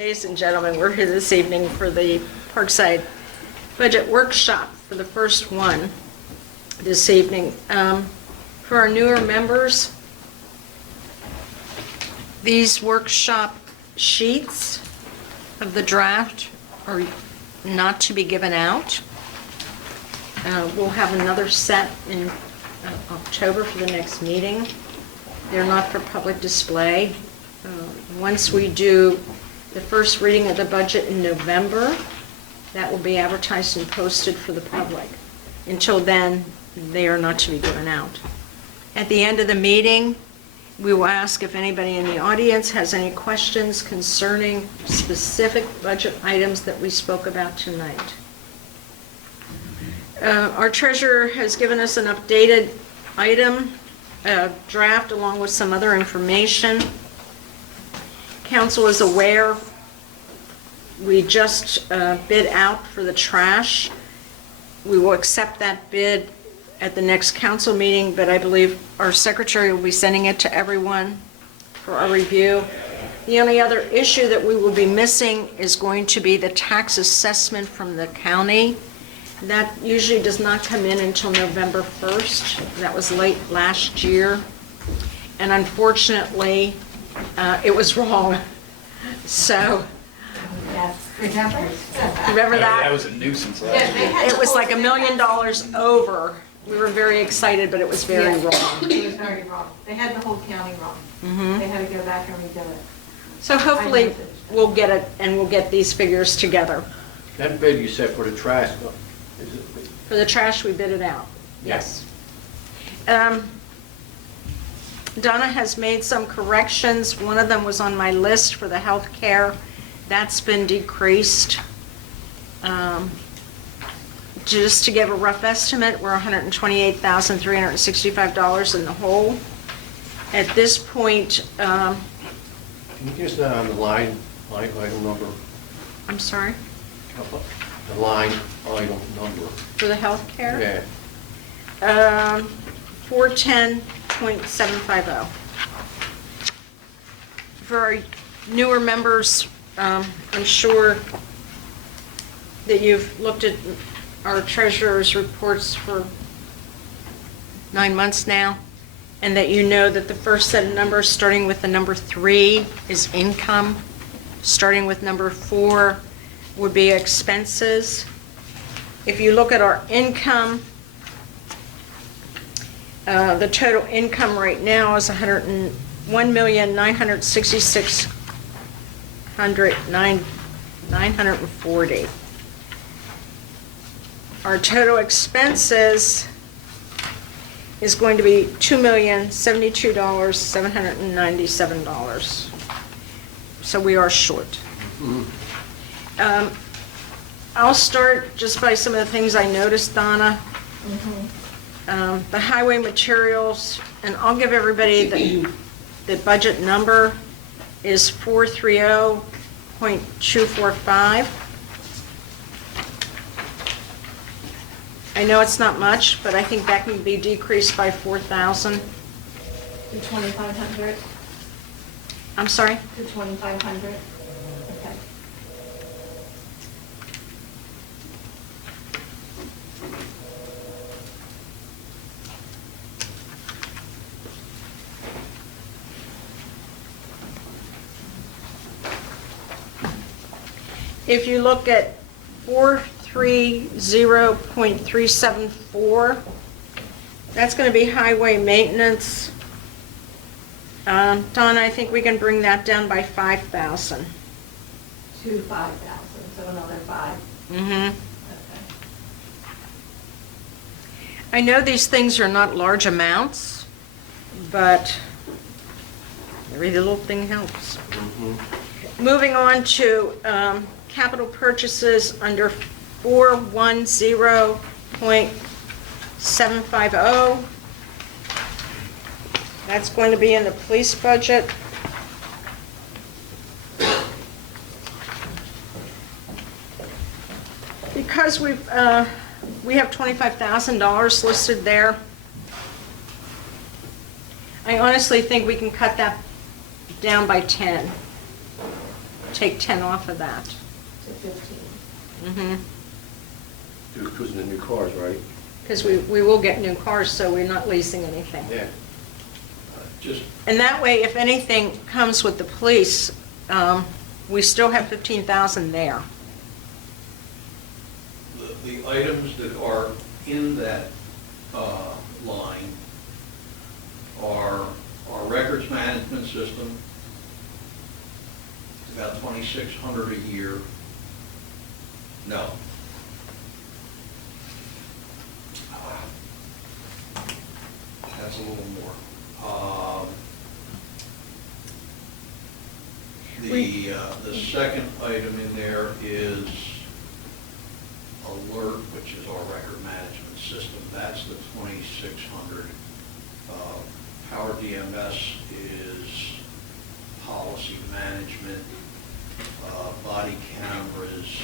Ladies and gentlemen, we're here this evening for the Parkside Budget Workshop for the first one this evening. For our newer members, these workshop sheets of the draft are not to be given out. We'll have another set in October for the next meeting. They're not for public display. Once we do the first reading of the budget in November, that will be advertised and posted for the public. Until then, they are not to be given out. At the end of the meeting, we will ask if anybody in the audience has any questions concerning specific budget items that we spoke about tonight. Our treasurer has given us an updated item draft along with some other information. Council is aware we just bid out for the trash. We will accept that bid at the next council meeting, but I believe our secretary will be sending it to everyone for our review. The only other issue that we will be missing is going to be the tax assessment from the county. That usually does not come in until November 1st. That was late last year. And unfortunately, it was wrong. So, Yes, remember? remember That that? was a nuisance last year. It was like $1 million over. We were very excited, but it was very wrong. It was very wrong. They had the whole county wrong. They had to go back and redo it. So hopefully, we'll get it, and we'll get these figures together. That bid you said for the trash, is it? For the trash, we bid it out. Yes. Donna has made some corrections. One of them was on my list for the health care. That's been decreased. Just to give a rough estimate, we're $128,365 in the hole. At this point, Can you give us that on the line item number? I'm sorry, The line item number? for the health care? Yeah. 410.750. For our newer members, I'm sure that you've looked at our treasurer's reports for 9 months now, and that you know that the first set of numbers, starting with the number 3, is income. Starting with number 4 would be expenses. If you look at our income, the total income right now is $1,966,940. Our total expenses is going to be $2,072,797. So we are short. I'll start just by some of the things I noticed, Donna. The highway materials, and I'll give everybody the budget number is 430.245. I know it's not much, but I think that can be decreased by 4,000. To 2,500, I'm sorry? to 2,500. Okay. If you look at 430.374, that's going to be highway maintenance. Donna, I think we can bring that down by 5,000. To 5,000, so another 5. Mm-hmm. Okay. I know these things are not large amounts, but every little thing helps. Moving on to capital purchases under 410.750. That's going to be in the police budget. Because we have $25,000 listed there, I honestly think we can cut that down by 10. take 10 off of that. to 15. Mm-hmm. Because of the new cars, right? Because we will get new cars, so we're not leasing anything. Yeah. Just, And that way, if anything comes with the police, we still have 15,000 there. The items that are in that line are our records management system, it's about $2,600 a year. No. That's a little more. The second item in there is Alert, which is our record management system. That's the 2,600. Power DMS is policy management, body cameras,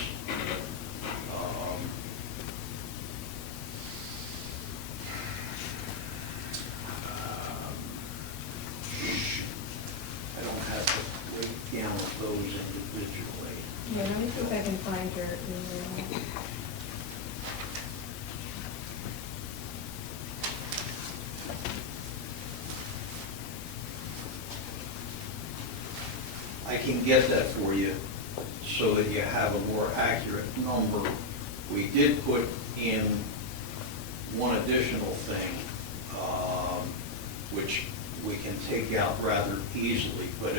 I don't have to break down those individually. Yeah, let me see if I can find your email. I can get that for you so that you have a more accurate number. We did put in one additional thing, which we can take out rather easily, but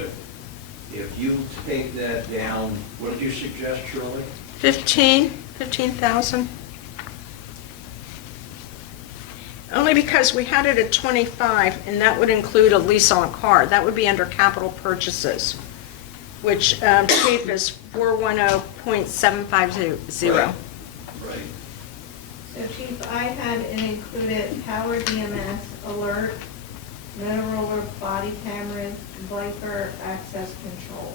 if you take that down, what did you suggest, Shirley? 15,000. Only because we had it at 25, and that would include a lease on a car. That would be under capital purchases, which chief is 410.750. Right. So Chief, I had it included Power DMS, Alert, Motorola body cameras, Viper access control.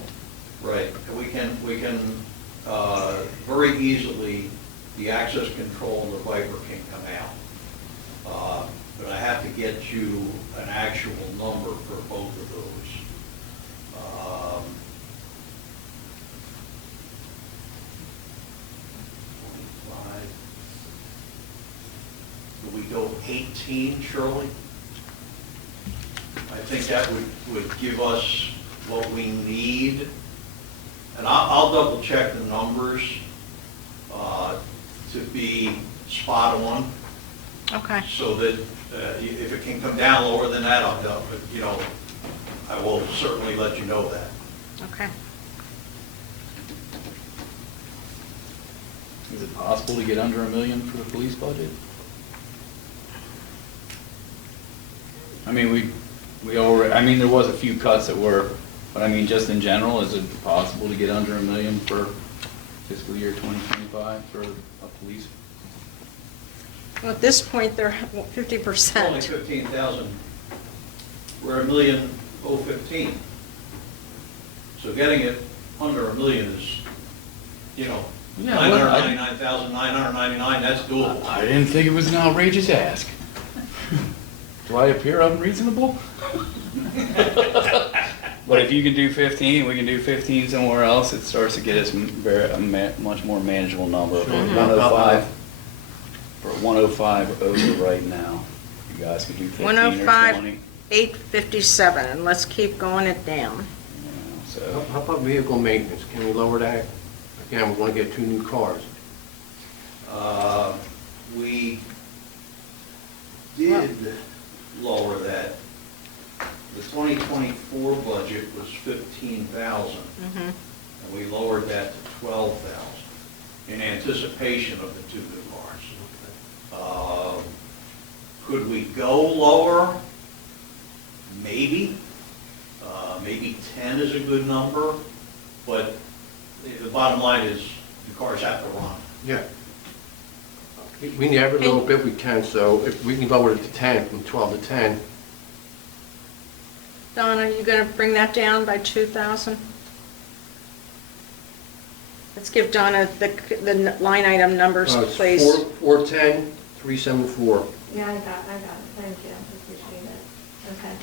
Right, and we can very easily, the access control and the Viper can come out. But I have to get you an actual number for both of those. Will we go 18, Shirley? I think that would give us what we need. And I'll double check the numbers to be spot on. Okay. So that if it can come down lower than that, I will certainly let you know that. Okay. Is it possible to get under $1 million for the police budget? I mean, we already, I mean, there was a few cuts that were, but I mean, just in general, is it possible to get under $1 million for fiscal year 2025 for a police? Well, at this point, they're Only 50%. 15,000. We're $1,015,000. So getting it under $1 million is, Yeah, well, 999,999, that's doable. I didn't think it was an outrageous ask. Do I appear unreasonable? But if you can do 15, we can do 15 somewhere else, it starts to get us a much more manageable number. For 105, for 105 over right now, you guys could do 15 or 20. 105, 857, and let's keep going it down. Yeah, so, how about vehicle maintenance? Can we lower that? Again, we want to get 2 new cars. We did lower that. The 2024 budget was 15,000, and we lowered that to 12,000 in anticipation of the 2 new cars. Could we go lower? Maybe. Maybe 10 is a good number, but the bottom line is the cars have to run. Yeah. We need every little bit we can, so if we can lower it to 10, from 12 to 10. Donna, you going to bring that down by 2,000? Let's give Donna the line item numbers, It's please. 410, 374. Yeah, I got it, thank you, appreciate it. Okay.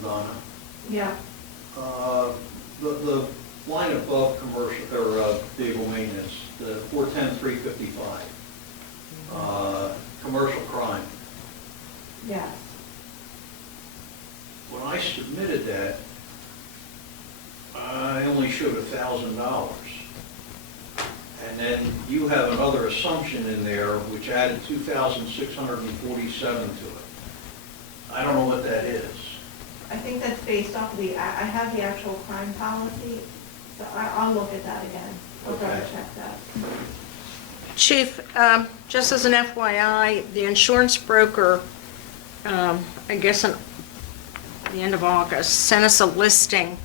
question, Donna. Yeah, The line above commercial, or vehicle maintenance, the 410,355, commercial crime. yes. When I submitted that, I only showed $1,000. And then you have another assumption in there which added 2,647 to it. I don't know what that is. I think that's based off of I have the actual crime policy, so I'll look at that again. I'll double Okay. check that. Chief, just as an FYI, the insurance broker, I guess at the end of August, sent us a listing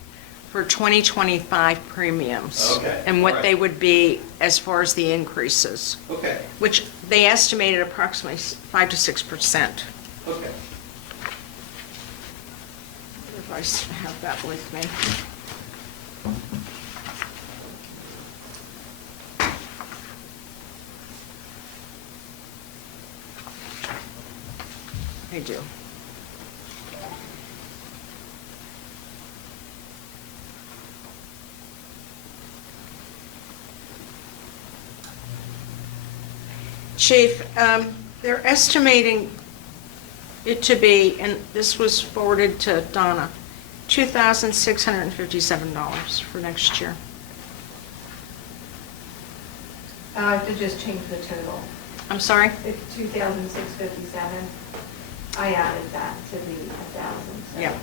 for 2025 premiums. Okay, And what all right. they would be as far as the increases, Okay, which they estimated approximately 5 to 6%. okay. If I have that with me. I do. Chief, they're estimating it to be, and this was forwarded to Donna, $2,657 for next year. I have to just change the total. I'm sorry? It's 2,657. I added that to the 1,000. so- Yeah.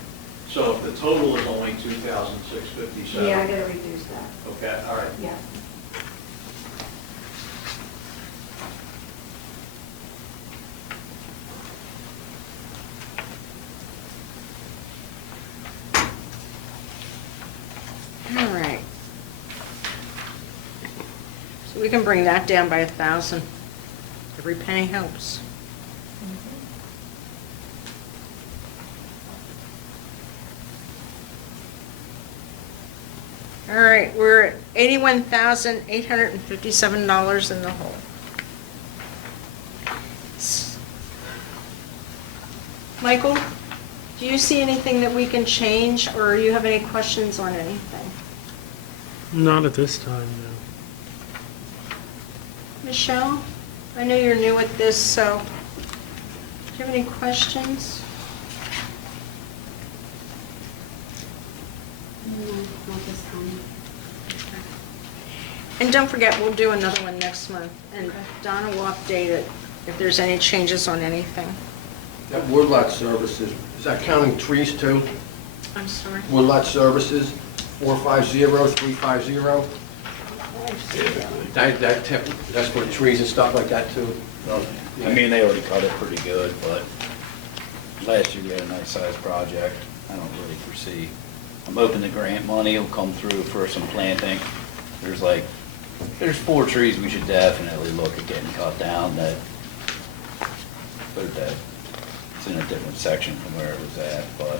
So if the total is only 2,657? Yeah, I gotta reduce that, Okay, all right. yeah. All right. So we can bring that down by 1,000. Every penny helps. All right, we're at $81,857 in the hole. Michael, do you see anything that we can change, or you have any questions on anything? Not at this time, no. Michelle, I know you're new at this, so do you have any questions? Not this time. And don't forget, we'll do another one next month, and Donna will update it if there's any changes on anything. That woodlot services, is that counting trees too? I'm sorry. Woodlot services, 450350? That's for the trees and stuff like that too? I mean, they already cut it pretty good, but last year we had a nice sized project. I don't really foresee. I'm hoping the grant money will come through for some planting. There's 4 trees we should definitely look at getting cut down that they're dead. It's in a different section from where it was at, but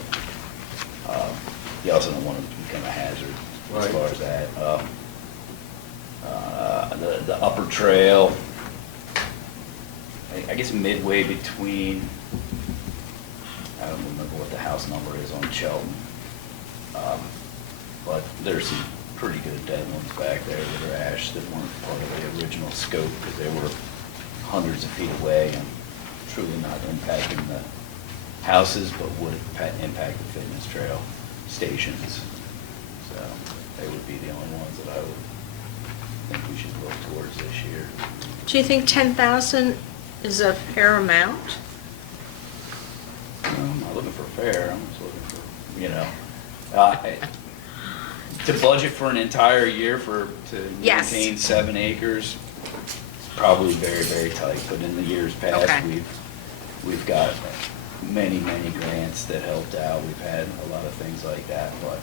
you also don't want it to become a hazard as Right. far as that. The upper trail, I guess midway between, I don't remember what the house number is on Shelton. But there's some pretty good dead ones back there that are ash that weren't part of the original scope because they were hundreds of feet away and truly not impacting the houses, but would impact the fitness trail stations. So they would be the only ones that I would think we should look towards this year. Do you think 10,000 is a fair amount? I'm not looking for fair, I'm just looking for, to budget for an entire year to Yes. maintain 7 acres, it's probably very, very tight, but in the years past, Okay. we've got many, many grants that helped out, we've had a lot of things like that, but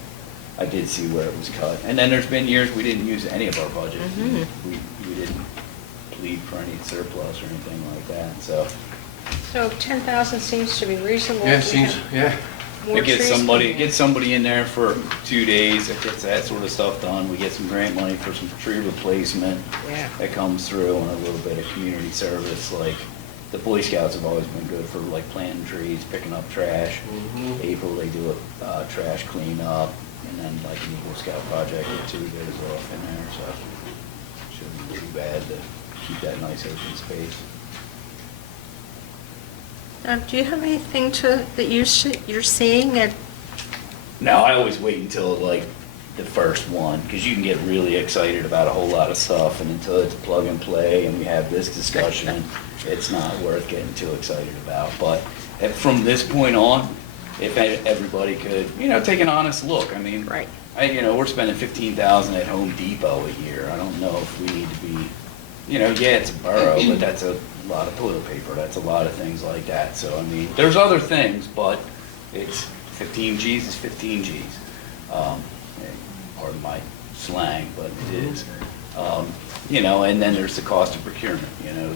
I did see where it was cut. And then there's been years we didn't use any of our budget. Mhm. We didn't plead for any surplus or anything like that, so. So 10,000 seems to be reasonable. Yeah, it if we seems, have yeah. more Get trees somebody in there for 2 days that gets that sort of stuff done. We get some grant money for some tree replacement Yeah. that comes through and a little bit of community service like the Boy Scouts have always been good for like planting trees, picking up trash. Mhm. April, they do a trash cleanup, and then like an Eagle Scout project or two goes off in there, so shouldn't be too bad to keep that nice open space. Do you have anything that you're seeing at, Now, I always wait until like the first one, because you can get really excited about a whole lot of stuff, and until it's plug and play and we have this discussion, it's not worth getting too excited about. But from this point on, if everybody could, take an honest look, I mean. right? We're spending $15,000 at Home Depot a year. I don't know if we need to be, yeah, it's a borough, but that's a lot of toilet paper. That's a lot of things like that. So, I mean, there's other things, but it's 15 G's is 15 G's. Pardon my slang, but it is. And then there's the cost of procurement,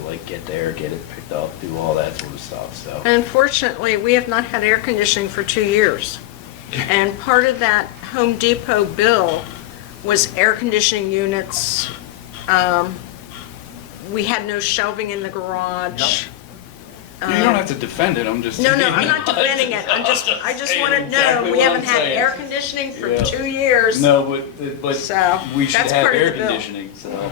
like get there, get it picked up, do all that sort of stuff, so. Unfortunately, we have not had air conditioning for 2 years. And part of that Home Depot bill was air conditioning units. We had no shelving in the garage. You don't have to defend it, I'm just. No, I'm not defending it. I just want to know, we haven't had air conditioning for 2 years. No, but So, we should that's have part of air the bill. conditioning, so.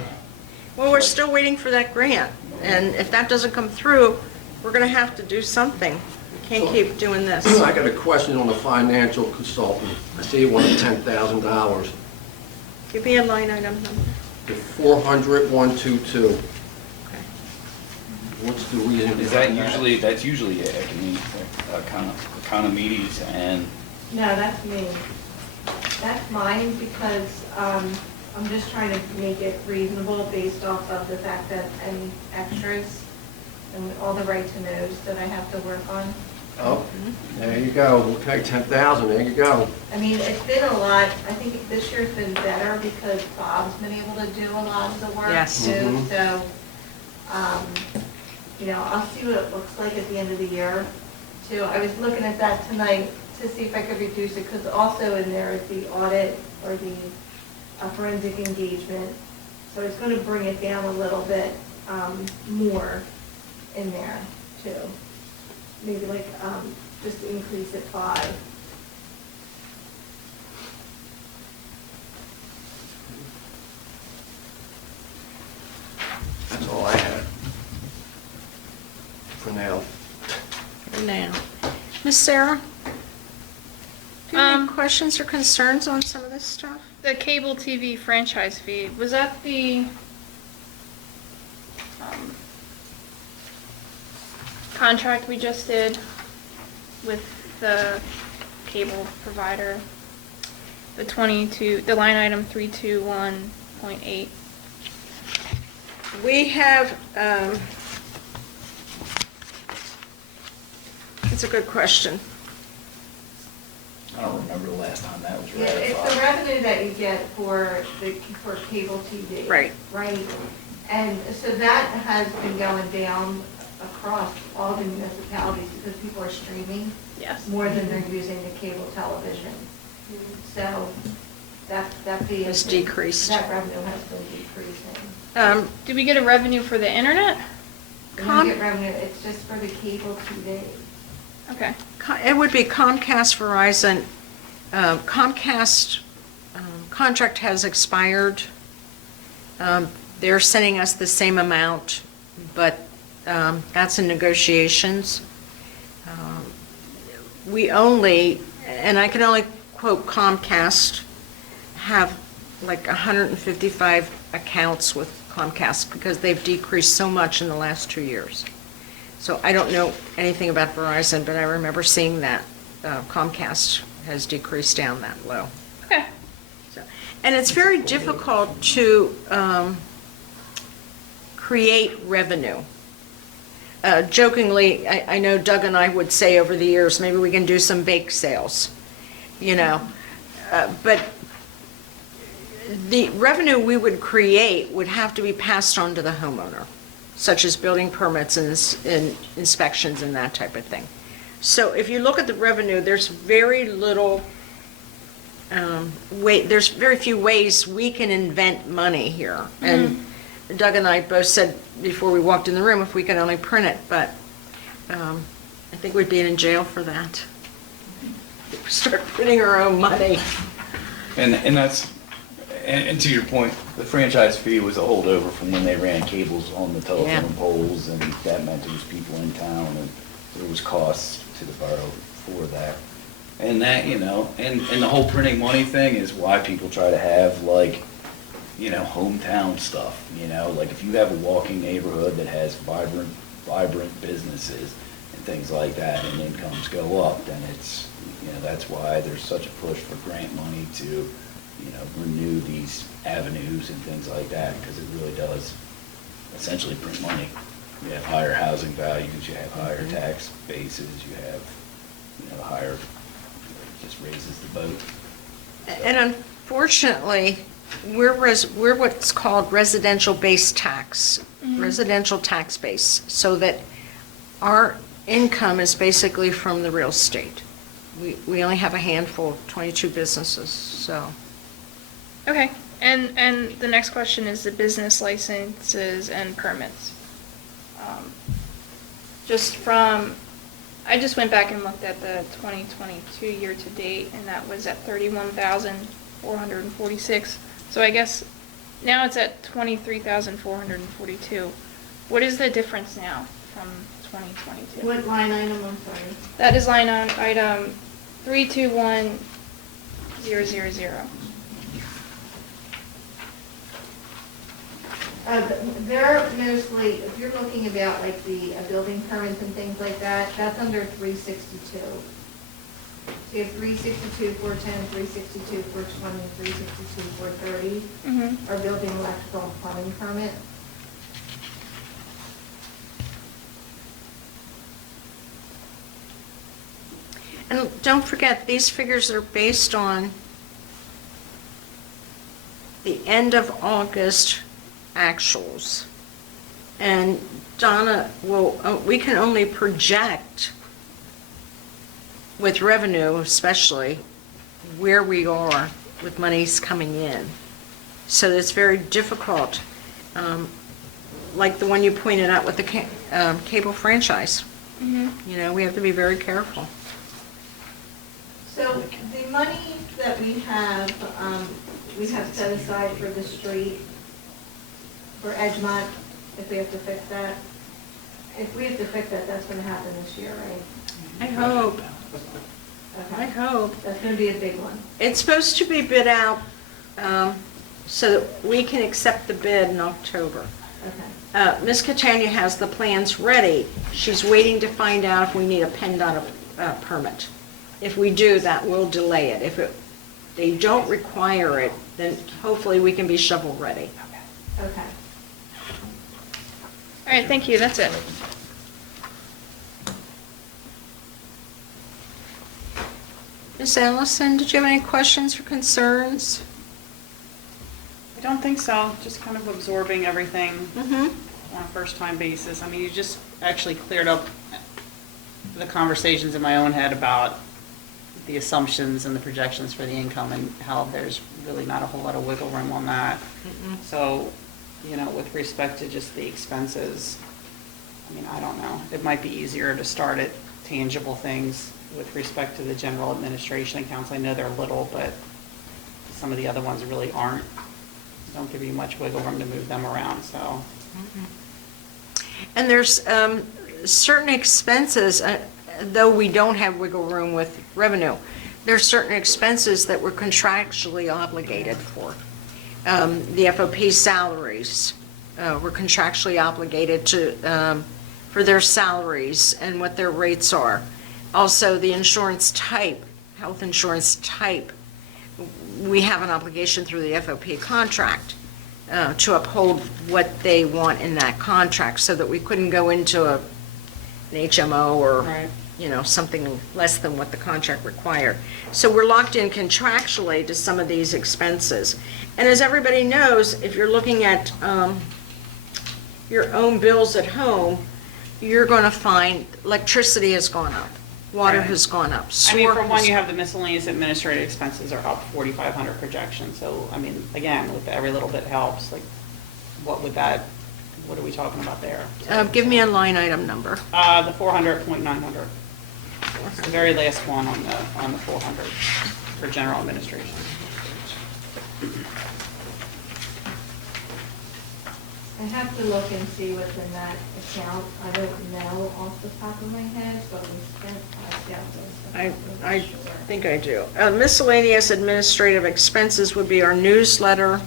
Well, we're still waiting for that grant. And if that doesn't come through, we're going to have to do something. We can't keep doing this. I got a question on the financial consultant. I see you wanted $10,000. Give me a line item number. The 400,122. Okay. What's the reason? Is that behind that's usually economides and, No, that's me. That's mine because I'm just trying to make it reasonable based off of the fact that any extras and all the right to knows that I have to work on. Oh, there you go. Okay, 10,000, there you go. I mean, it's been a lot. I think this year's been better because Bob's been able to do a lot of the work Yes. too. Mhm. So, I'll see what it looks like at the end of the year too. I was looking at that tonight to see if I could reduce it because also in there is the audit or the forensic engagement. So it's going to bring it down a little bit more in there too. Maybe like just increase it 5. That's all I had for now. For now. Miss Sarah? Do you have any questions or concerns on some of this stuff? The cable TV franchise fee, was that the contract we just did with the cable provider? The line item 321.8. We have, it's a good question. I don't remember the last time that was Yeah, it's the ratified. revenue that you get for cable TV. Right. Right. And so that has been going down across all the municipalities because people are streaming Yes. more than they're using the cable television. So that fee Has decreased. That revenue has been decreasing. Did we get a revenue for the internet? We don't get revenue, it's just for the cable TV. Okay. It would be Comcast, Verizon. Comcast contract has expired. They're sending us the same amount, but that's in negotiations. We only, and I can only quote Comcast, have like 155 accounts with Comcast because they've decreased so much in the last 2 years. So I don't know anything about Verizon, but I remember seeing that Comcast has decreased down that low. Okay. So, and it's very difficult to create revenue. Jokingly, I know Doug and I would say over the years, maybe we can do some bake sales, but the revenue we would create would have to be passed on to the homeowner, such as building permits and inspections and that type of thing. So if you look at the revenue, there's very little there's very few ways we can invent money here. And Doug and I both said before we walked in the room if we could only print it, but I think we'd be in jail for that. Start printing our own money. And that's, and to your point, the franchise fee was a holdover from when they ran cables on the telephone Yeah. poles, and that meant there was people in town, and there was costs to the borough for that. And that, you know, and the whole printing money thing is why people try to have like, you know, hometown stuff, you know, like if you have a walking neighborhood that has vibrant businesses and things like that, and incomes go up, then it's, you know, that's why there's such a push for grant money to, you know, renew these avenues and things like that, because it really does essentially print money. You have higher housing values, you have higher tax bases, you have, you know, higher, it just raises the boat. And unfortunately, we're what's called residential-based tax, residential tax base, so that our income is basically from the real estate. We only have a handful of 22 businesses, so. Okay, and the next question is the licenses and permits. I just went back and looked at the 2022 year-to-date, and that was at 31,446. So I guess now it's at 23,442. What is the difference now from 2022? What line item, I'm sorry? That is line on item 321000. They're mostly, if you're looking about like the building permits and things like that, that's under 362. So you have 362, 410, 362, 420, 362, 430 Mm-hmm. are building electrical and plumbing permit. And don't forget, these figures are based on the end of August actuals. And Donna we can only project with revenue especially where we are with monies coming in. So it's very difficult, like the one you pointed out with the cable franchise. Mm-hmm. You know, we have to be very careful. So the money that we have set aside for the street, for Edgemont, if we have to fix that. If we have to fix that, that's gonna happen this year, right? I hope. I Okay. hope. That's gonna be a big one. It's supposed to be bid out so that we can accept the bid in October. Okay. Ms. Catania has the plans ready. She's waiting to find out if we need a PennDOT permit. If we do, that will delay it. If they don't require it, then hopefully we can be shovel ready. Okay. All right, thank you, that's it. Ms. Allison, did you have any questions or concerns? I don't think so, just kind of absorbing everything Mm-hmm. on a first-time basis. I mean, you just actually cleared up the conversations in my own head about the assumptions and the projections for the income and how there's really not a whole lot of wiggle room on that. So, you know, with respect to just the expenses, I mean, I don't know. It might be easier to start at tangible things with respect to the general administration accounts. I know they're little, but some of the other ones really aren't. Don't give you much wiggle room to move them around, so. And there's certain expenses, though we don't have wiggle room with revenue, there's certain expenses that we're contractually obligated for. The FOP salaries, we're contractually obligated to, for their salaries and what their rates are. Also, the insurance type, health insurance type, we have an obligation through the FOP contract to uphold what they want in that contract, so that we couldn't go into an HMO or, Right. you know, something less than what the contract required. So we're locked in contractually to some of these expenses. And as everybody knows, if you're looking at your own bills at home, you're going to find electricity has gone up, water Right. has gone up. I mean, for sewer one, has- you have the miscellaneous administrative expenses are up 4,500 projection, so, I mean, again, with every little bit helps, like, what are we talking about there? Give me a line item number. The 400.900. It's the very last one on the 400 for general administration. I have to look and see what's in that account. I don't know off the top of my head, but we spent 5,000. I think I do. Miscellaneous administrative expenses would be our newsletter,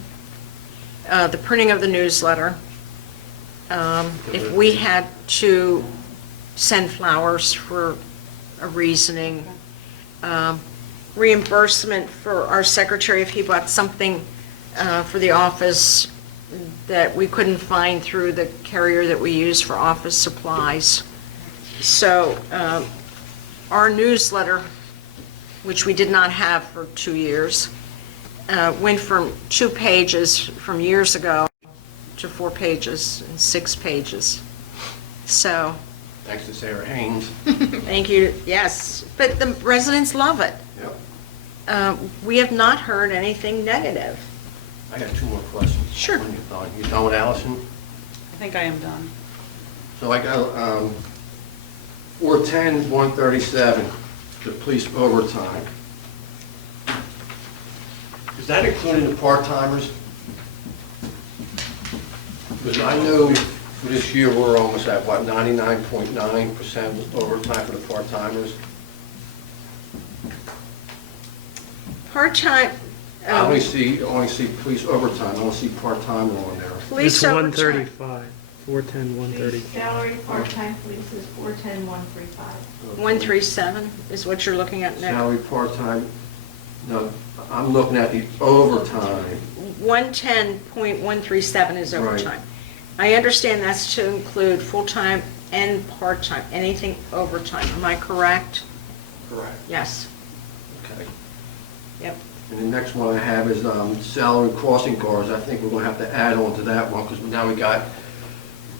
the printing of the newsletter. If we had to send flowers for a reasoning, reimbursement for our secretary if he bought something for the office that we couldn't find through the carrier that we use for office supplies. So our newsletter, which we did not have for 2 years, went from 2 pages from years ago to 4 pages and 6 pages. So, Thanks to Sarah Haynes. thank you, yes, but the residents love it. Yep. We have not heard anything negative. I got 2 more questions. Sure. When you're done with Allison? I think I am done. So I got 410, 137, the police overtime. Is that including the part-timers? Because I know for this year, we're almost at, what, 99.9% overtime for the part-timers? Part-time. I only see police overtime, I don't see part-timer on there. Police It's overtime. 135, 410, Police 135. salary, part-time police is 410, 135. 137 is what you're looking at now. Salary part-time, no, I'm looking at the overtime. 110.137 is overtime. I understand that's to include full-time and part-time, anything overtime. Am I correct? Correct. Yes. Okay. Yep. And the next one I have is salary crossing guards. I think we're going to have to add on to that one because now we got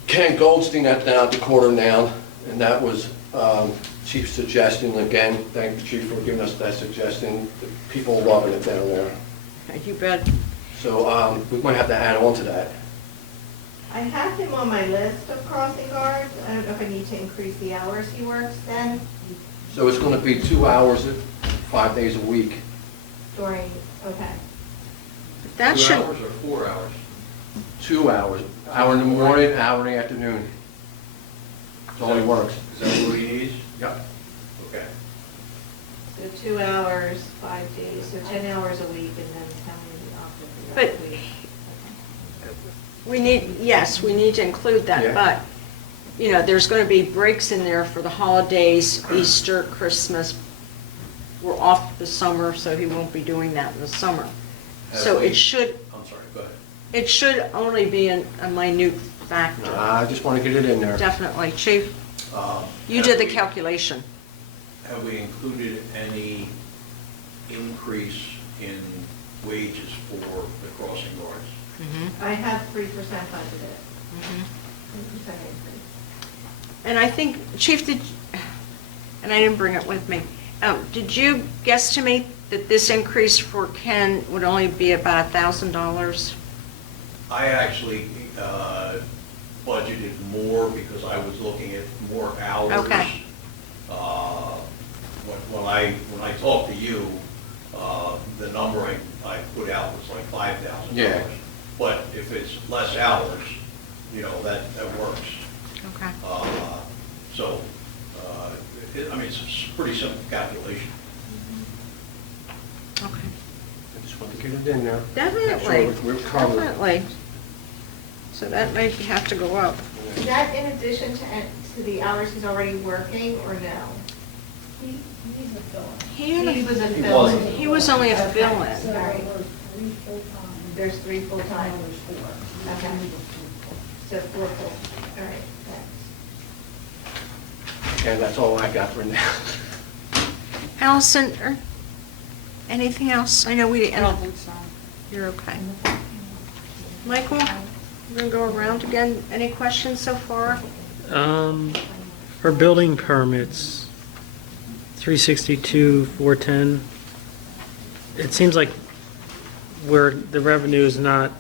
Ken Goldstein that's down at the quarter now, and that was Chief's suggestion. Again, thank the Chief for giving us that suggestion. The people are loving it down there. You bet. So we're going to have to add on to that. I have him on my list of crossing guards. I don't know if I need to increase the hours he works then So it's going to be 2 hours, 5 days a week. during, okay. That 2 should, hours or 4 hours? 2 hours, hour in the morning, hour in the afternoon. That's all he works. Is that what he needs? Yep. Okay. So 2 hours, 5 days, so 10 hours a week and then how many off of the But- week? we need, yes, we need to include that, Yeah. but, you know, there's going to be breaks in there for the holidays, Easter, Christmas. We're off the summer, so he won't be doing that in the summer. So Have we- it should, I'm sorry, go ahead. it should only be a minute factor. I just want to get it in there. Definitely. Chief, you Have did the we- calculation. Have we included any increase in wages for the crossing guards? I have 3% budgeted. 3% increase. And I think, Chief, and I didn't bring it with me, did you guesstimate that this increase for Ken would only be about $1,000? I actually budgeted more because I was looking at more hours. Okay. When I talked to you, the number I put out was like $5,000. Yeah. But if it's less hours, you know, that works. Okay. So, I mean, it's a pretty simple calculation. Okay. I just want to get it in there. Definitely. Make sure we're covered. Definitely. So that may have to go up. Is that in addition to the hours he's already working or no? He had He was a He fill-in. wasn't. He was only a Okay. fill-in. All right. There's 3 full-time. Okay. So 4 full, all right, thanks. Okay, that's all I got for now. Allison, anything else? I know we, I don't think so. you're okay. Michael, we're going to go around again. Any questions so far? For building permits, 362, 410, it seems like where the revenue is not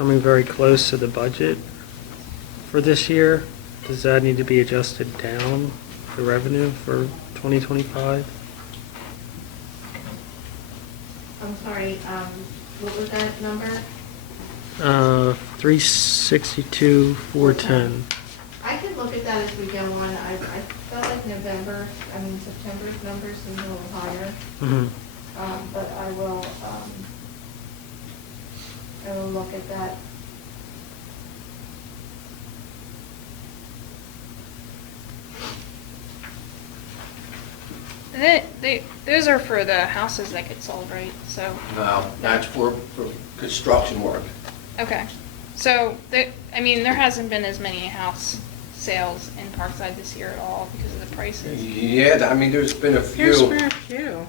coming very close to the budget for this year. Does that need to be adjusted down, the revenue for 2025? I'm sorry, what was that number? 362,410. I could look at that as we go on. I felt like September's numbers seemed a little higher. Mhm. But I will look at that. And those are for the houses that get sold, right? So, No, that's for construction work. okay. So, there hasn't been as many house sales in Parkside this year at all because of the prices. Yeah, I mean, there's been a There's few. been a few.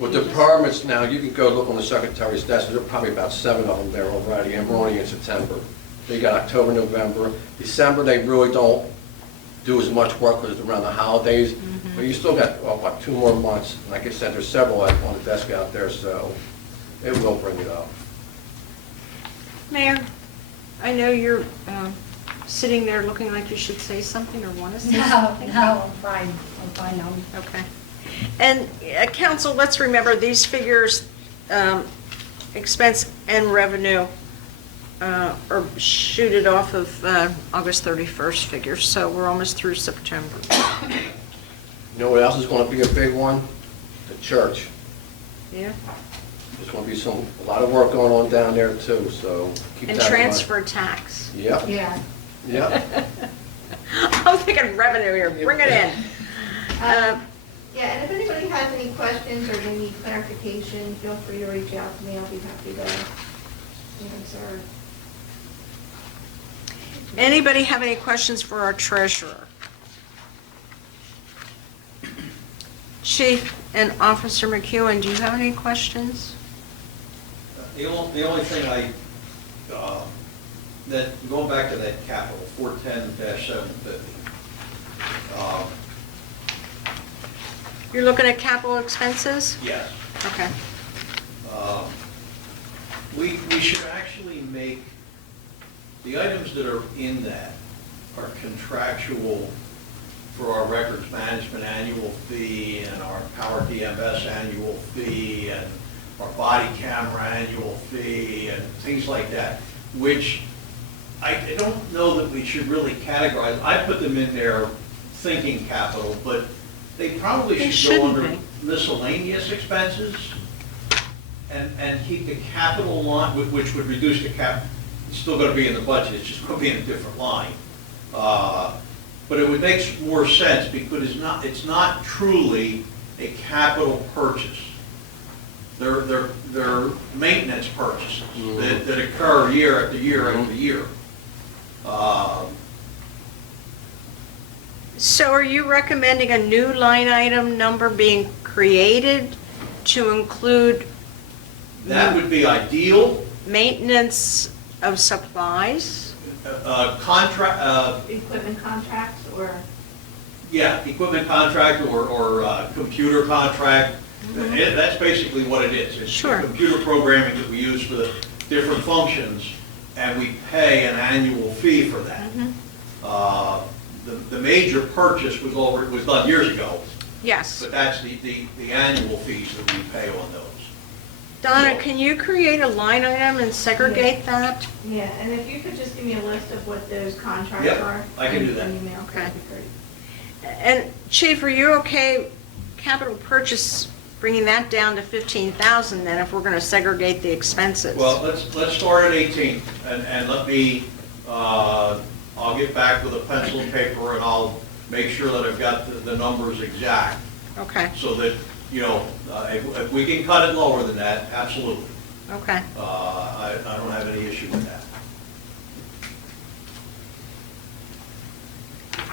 With the permits now, you can go look on the secretary's desk, there's probably about 7 of them there already, and we're only in September. They got October, November. December, they really don't do as much work because it's around the holidays, but you still got, about 2 more months. Like I said, there's several on the desk out there, so it will bring it up. Mayor, I know you're sitting there looking like you should say something or want to say something. No, I'm fine now. Okay. And council, let's remember these figures, expense and revenue, are shooted off of August 31st figures, so we're almost through September. You know what else is going to be a big one? The church. Yeah. There's going to be a lot of work going on down there too, so keep that And in mind. transfer tax. Yep, Yeah. yep. I'm thinking revenue here, bring it in. Yeah, and if anybody has any questions or they need clarification, feel free to reach out to me. I'll be happy to answer. Anybody have any questions for our treasurer? Chief and Officer McEwen, do you have any questions? The only thing going back to that capital, 410-750. You're looking at capital expenses? Yes. Okay. We should actually make, the items that are in that are contractual for our records management annual fee and our power DMS annual fee and our body camera annual fee and things like that, which I don't know that we should really categorize. I put them in there thinking capital, but they probably They should go shouldn't under be. miscellaneous expenses and keep the capital line, which would reduce the cap, it's still going to be in the budget, it's just going to be in a different line. But it would make more sense because it's not truly a capital purchase. They're maintenance purchases that occur year after year after year. So are you recommending a new line item number being created to include That would be ideal. maintenance of supplies? Equipment contracts or? Yeah, equipment contract or computer contract. That's basically what it is. It's Sure. computer programming that we use for the different functions, and we pay an annual fee for that. The major purchase was done years ago, Yes. but that's the annual fees that we pay on those. Donna, can you create a line item and segregate that? Yeah, and if you could just give me a list of what those contracts Yep, are. I can do that. in email, Okay. that'd be great. And Chief, are you okay, capital purchase, bringing that down to 15,000 then if we're going to segregate the expenses? Well, let's start at 18, and let me, I'll get back with a pencil and paper, and I'll make sure that I've got the numbers exact, Okay, so that, if we can cut it lower than that, absolutely. okay. I don't have any issue with that.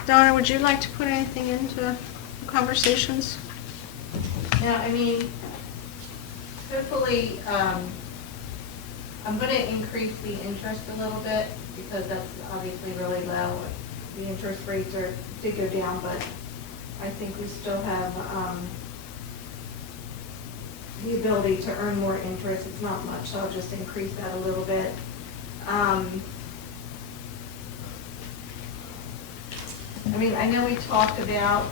Donna, would you like to put anything into conversations? Now, hopefully, I'm going to increase the interest a little bit because that's obviously really low. The interest rates did go down, but I think we still have the ability to earn more interest. It's not much, so I'll just increase that a little bit. I mean, I know we talked about,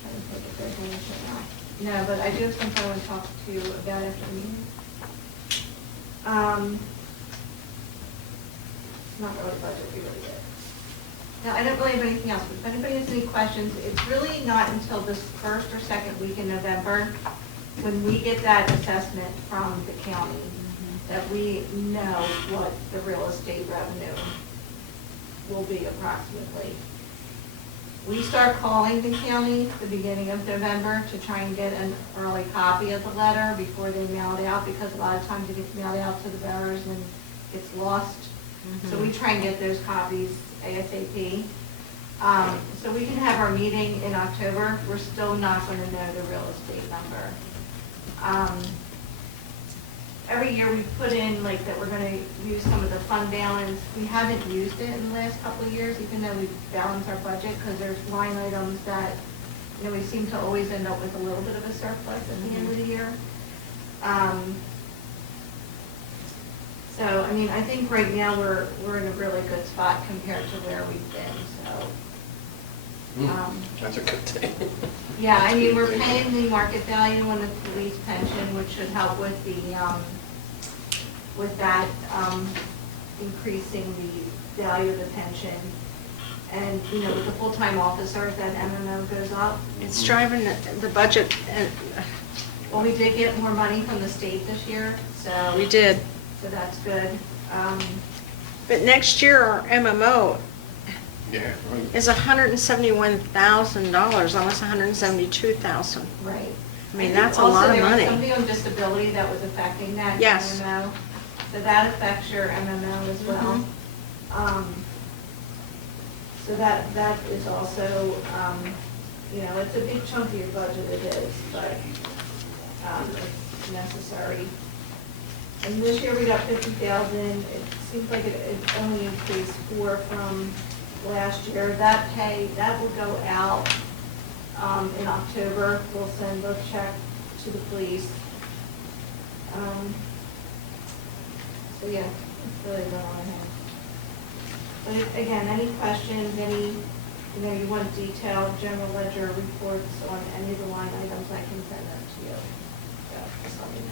trying to think if there's anything else. No, but I do have something I want to talk to you about after the meeting. Not really budget related. Now, I don't really have anything else, but if anybody has any questions, it's really not until this first or second week in November when we get that assessment from the county that we know what the real estate revenue will be approximately. We start calling the county the beginning of November to try and get an early copy of the letter before they mail it out, because a lot of times it gets mailed out to the boroughs and gets lost. So we try and get those copies ASAP. So we can have our meeting in October. We're still not going to know the real estate number. Every year we put in like that we're going to use some of the fund balance. We haven't used it in the last couple of years, even though we balance our budget, because there's line items that, you know, we seem to always end up with a little bit of a surplus at the end of the year. So, I mean, I think right now we're in a really good spot compared to where we've been, so. That's a good thing. Yeah, I mean, we're paying the market value on the police pension, which should help with the, with that, increasing the value of the pension. And, you know, with the full-time officers, that MMO goes up. It's driving the budget, Well, we did get more money from the state this year, so. we did. So that's good. But next year, our MMO Yeah, right. is $171,000, almost $172,000. Right. I mean, that's a lot of Also, money. there was somebody on disability that was affecting that Yes. MMO. So that affects your MMO as well. So that is also, you know, it's a big chunk of your budget, it is, but it's necessary. And this year we got 50,000. It seems like it only increased 4 from last year. That will go out in October. We'll send a check to the police. So yeah, that's really all I have. But again, any questions, you know, you want detailed general ledger reports on any of the line items, I can send them to you. So just let me know.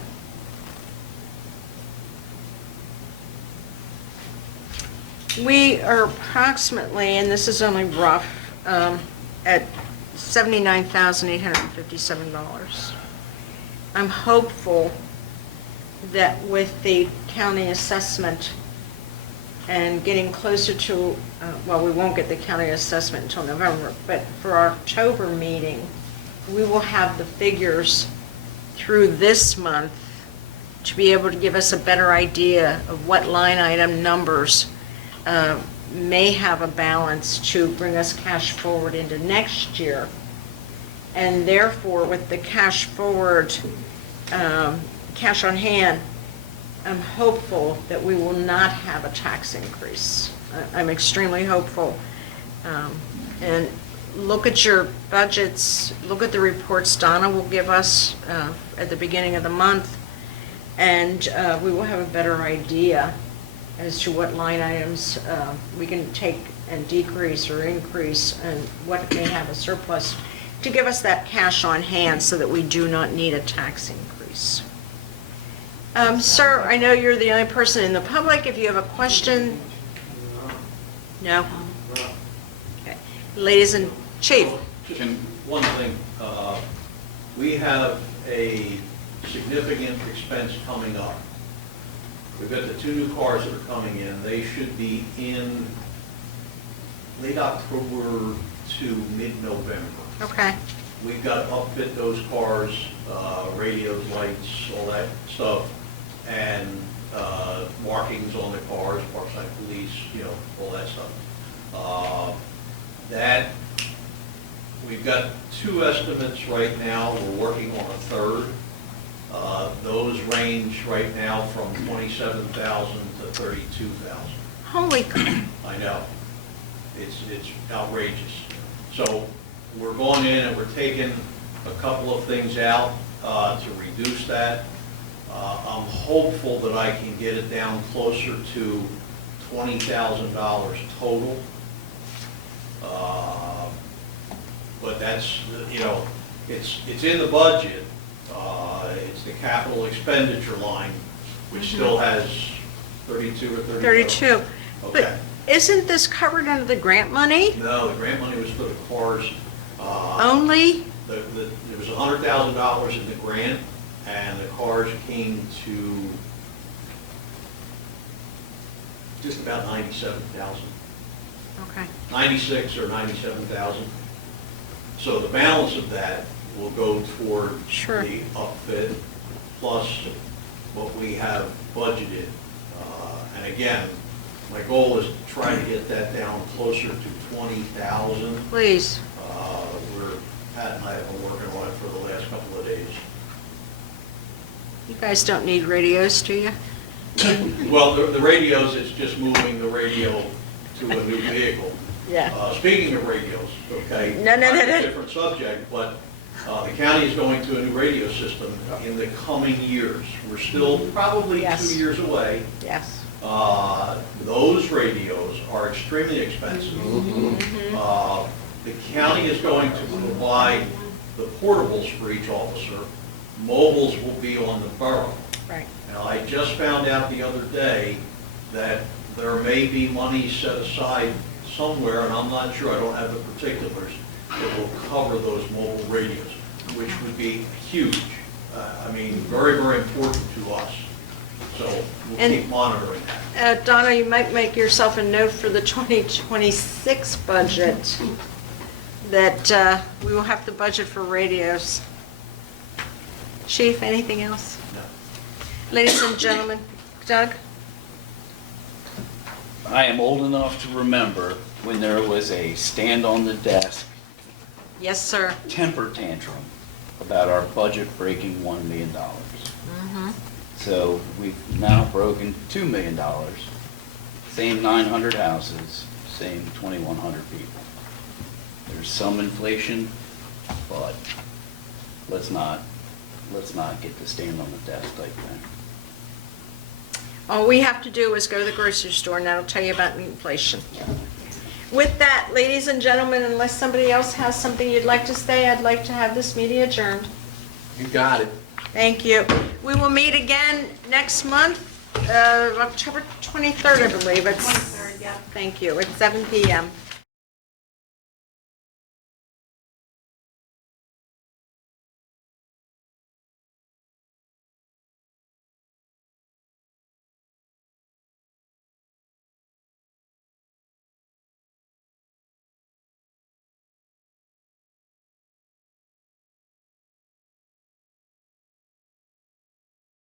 We are approximately, and this is only rough, at $79,857. I'm hopeful that with the county assessment and getting closer to, well, we won't get the county assessment until November, but for our October meeting, we will have the figures through this month to be able to give us a better idea of what line item numbers may have a balance to bring us cash forward into next year. And therefore, with the cash forward, cash on hand, I'm hopeful that we will not have a tax increase. I'm extremely hopeful. And look at your budgets, look at the reports Donna will give us at the beginning of the month, and we will have a better idea as to what line items we can take and decrease or increase, and what may have a surplus, to give us that cash on hand so that we do not need a tax increase. Sir, I know you're the only person in the public. If you have a question? No? Okay. Ladies and Chief. Just one thing, we have a significant expense coming up. We've got the 2 new cars that are coming in. They should be in late October to mid-November. Okay. We've got to upfit those cars, radios, lights, all that stuff, and markings on the cars, Parkside Police, you know, all that stuff. That, we've got 2 estimates right now. We're working on a 3rd. Those range right now from 27,000 to 32,000. Holy crap. I know. It's outrageous. So we're going in and we're taking a couple of things out to reduce that. I'm hopeful that I can get it down closer to $20,000 total. But that's, you know, it's in the budget. It's the capital expenditure line, which still has 32 or 34. 32. But Okay. isn't this covered under the grant money No, the grant money was for the cars. only? There was $100,000 in the grant, and the cars came to just about 97,000, Okay. 96 or 97,000. So the balance of that will go toward Sure. the upfit plus what we have budgeted. And again, my goal is to try to get that down closer to 20,000. Please. Pat and I have been working on it for the last couple of days. You guys don't need radios, do you? Well, the radios, it's just moving the radio to a new vehicle. Yeah. Speaking of radios, okay? No. Different subject, but the county is going to a new radio system in the coming years. We're still probably Yes. 2 years away. Yes. Those radios are extremely expensive. The county is going to provide the portables for each officer. Mobiles will be on the borough. Right. Now, I just found out the other day that there may be money set aside somewhere, and I'm not sure, I don't have the particulars, that will cover those mobile radios, which would be huge. I mean, very, very important to us. So we'll And- keep monitoring that. Donna, you might make yourself a note for the 2026 budget that we will have to budget for radios. Chief, anything else? No. Ladies and gentlemen, Doug? I am old enough to remember when there was a stand on the desk Yes, sir. temper tantrum about our budget breaking $1 million. So we've now broken $2 million, same 900 houses, same 2,100 people. There's some inflation, but let's not get the stand on the desk type thing. All we have to do is go to the grocery store, and that'll tell you about inflation. With that, ladies and gentlemen, unless somebody else has something you'd like to say, I'd like to have this meeting adjourned. You got it. Thank you. We will meet again next month, October 23rd, I believe. It's 23rd, yeah. Thank you. At 7 p.m.